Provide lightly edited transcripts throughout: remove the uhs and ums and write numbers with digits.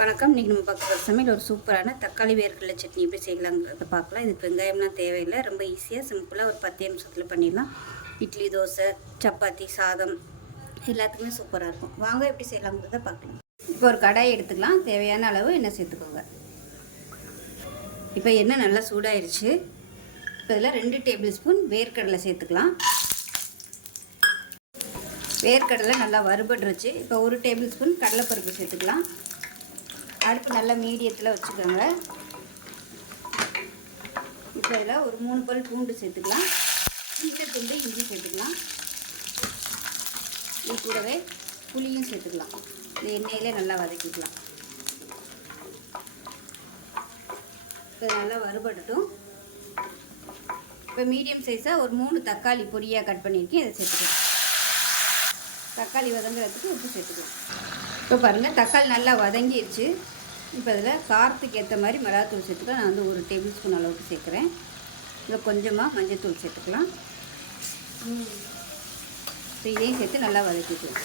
வணக்கம். இன்றைக்கி நம்ம பார்க்குற சமையல் ஒரு சூப்பரான தக்காளி வேர்க்கடலை சட்னி எப்படி செய்யலாங்கிறத பார்க்கலாம். இதுக்கு வெங்காயம்லாம் தேவையில்லை. ரொம்ப ஈஸியாக சிம்பிளாக ஒரு 10 நிமிஷத்தில் பண்ணிடலாம். இட்லி, தோசை, சப்பாத்தி, சாதம் எல்லாத்துக்குமே சூப்பராக இருக்கும். வாங்க எப்படி செய்யலாங்கிறத பார்க்கலாம். இப்போ ஒரு கடாய் எடுத்துக்கலாம். தேவையான அளவு எண்ணெய் சேர்த்துக்கோங்க. இப்போ எண்ணெய் நல்லா சூடாயிருச்சு. இப்போ இதில் 2 டேபிள் ஸ்பூன் வேர்க்கடலை சேர்த்துக்கலாம். வேர்க்கடலை நல்லா வறுபட்டுருச்சு. இப்போ 1 டேபிள் ஸ்பூன் கடலைப்பருப்பு சேர்த்துக்கலாம். அடுப்பு நல்லா மீடியத்தில் வச்சுக்கோங்க. இப்போ இதில் ஒரு 3 பல் பூண்டு சேர்த்துக்கலாம். இந்த துண்டு இஞ்சி சேர்த்துக்கலாம். இது கூடவே புளியும் சேர்த்துக்கலாம். இந்த எண்ணெயிலே நல்லா வதக்கிக்கலாம். இப்போ நல்லா வறுபடட்டும். இப்போ மீடியம் சைஸாக ஒரு 3 தக்காளி பொடியாக கட் பண்ணியிருக்கேன். இதை சேர்த்துக்கலாம். தக்காளி வதங்குறதுக்கு உப்பு சேர்த்துக்கலாம். இப்போ பாருங்கள், தக்காளி நல்லா வதங்கிடுச்சு. இப்போ இதில் காரத்துக்கு ஏற்ற மாதிரி மிளகாத்தூள் சேர்த்துக்கலாம். நான் வந்து 1 டேபிள் ஸ்பூன் அளவுக்கு சேர்க்குறேன். இதில் கொஞ்சமாக மஞ்சள்தூள் சேர்த்துக்கலாம். இப்போ இதையும் சேர்த்து நல்லா வதக்கிக்கலாம்.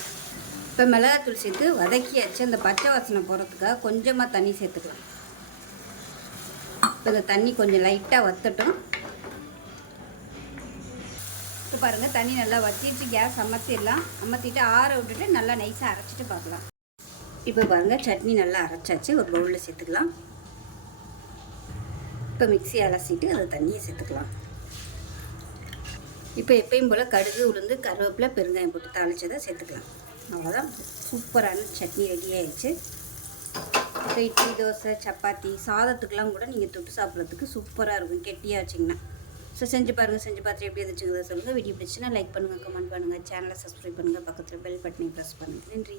இப்போ மிளகாத்தூள் சேர்த்து வதக்கியாச்சு. அந்த பச்சை வாசனை போகிறதுக்காக கொஞ்சமாக தண்ணி சேர்த்துக்கலாம். இப்போ இந்த தண்ணி கொஞ்சம் லைட்டாக வற்றட்டும். இப்போ பாருங்கள், தண்ணி நல்லா வற்றிட்டு கேஸ் அமர்த்திடலாம். அமர்த்திட்டு ஆற விட்டுட்டு நல்லா நைஸாக அரைச்சிட்டு பார்க்கலாம். இப்போ பாருங்கள், சட்னி நல்லா அரைச்சாச்சு. ஒரு பவுலில் சேர்த்துக்கலாம். இப்போ மிக்ஸி அலசிட்டு அதை தண்ணியை சேர்த்துக்கலாம். இப்போ எப்பயும் போல் கடுகு, உளுந்து, கருவேப்பிலை, பெருங்காயம் போட்டு தாளிச்சதை சேர்த்துக்கலாம். அவ்வளோதான், சூப்பரான சட்னி ரெடி ஆயிடுச்சு. இப்போ இட்லி, தோசை, சப்பாத்தி, சாதத்துக்கெலாம் கூட நீங்கள் தொட்டு சாப்பிட்றதுக்கு சூப்பராக இருக்கும் கெட்டியாக வச்சிங்கன்னா. ஸோ செஞ்சு பாருங்கள். செஞ்சு பார்த்துட்டு எப்படி இருந்துச்சுங்கிறத சொல்லுங்கள். வீடியோ பிடிச்சுன்னா லைக் பண்ணுங்கள், கமெண்ட் பண்ணுங்கள், சேனலை சப்ஸ்கிரைப் பண்ணுங்கள், பக்கத்தில் பெல் பட்டனை ப்ரெஸ் பண்ணுங்கள். நன்றி.